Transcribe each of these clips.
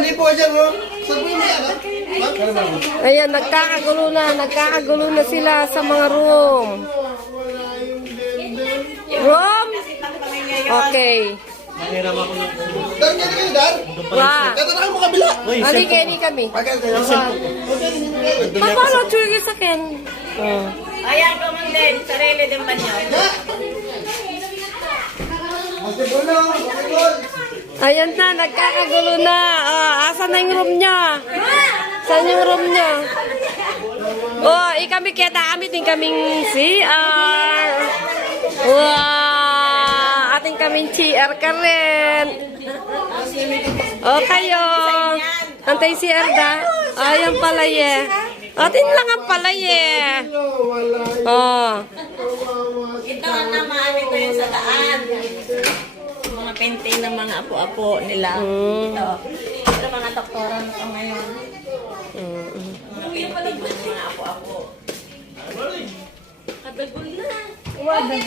mali po siya, no? Saan po yung may anak? Ayan, nagkakagulo na sila sa mga room. Room? Okay. Dar, ganyan kayo, Dar. Wow. Kata na kayo mo kabila. Hindi kami. Paano chugi sa ken? Ayan, kumandin. Sarili din ba niyo? Basketball na, basketball. Ayan na, nagkakagulo na. Asan na yung room niya? Saan yung room niya? Kami din kaming CR. Wow, ating kaming CR ka rin. Kayo. Antay CR da. Ayan pala ye. Atin lang ang pala ye. Ito na maamin ko yun sa daan. Mga painting ng mga apo-apo nila. Ito mga doktora na ito ngayon. Mga painting ng mga apo-apo. Kabagol na. Okay.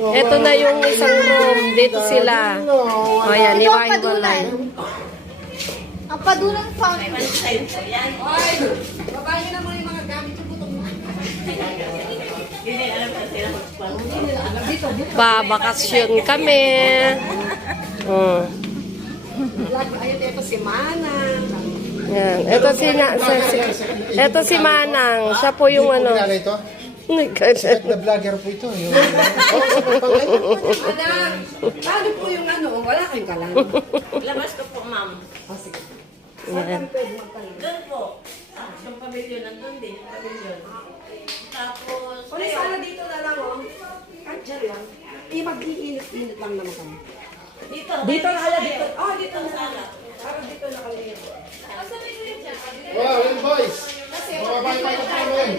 Ito na yung isang room. Dito sila. Ayan, iwa-iwalay. Ang padulang pa. Yan. Babae na mo yung mga gamit yung butong mo. Hindi alam na sila magpapalong. Babakasyon kami. Ayun, ito si Manang. Yan. Ito si Manang. Siya po yung ano. Kilala ito? The vlogger po ito. Yung... Manang, paano po yung ano? Wala kayong kalang. Labas ko po, ma'am. Yan. Doon po. Yung pavilion, nandun din. Pavilion. Tapos, Kung sana dito na lang, oh. Diyan lang. Mag-iinit-init lang naman kami. dito. Dito na kaya dito. Dito na sala. Parang dito na kami. Wow, well, boys. Babay tayo pa rin.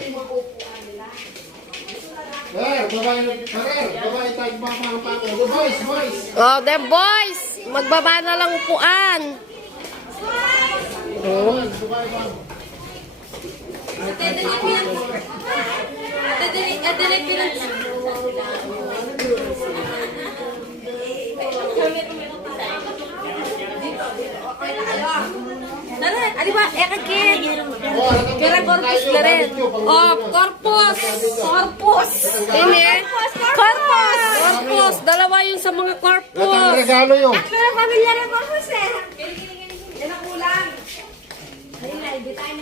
Babay tayo mga pako. Boys. Them boys. Magbaba na lang upuan. Naran, ali ba? Kagin. Kira corpus na rin. Corpus. Ini. Corpus. Dalawa yun sa mga corpus. Ang regalo yun. Pero pamilya rin corpus eh. Yan ang kulang. Ayun na, hindi tayo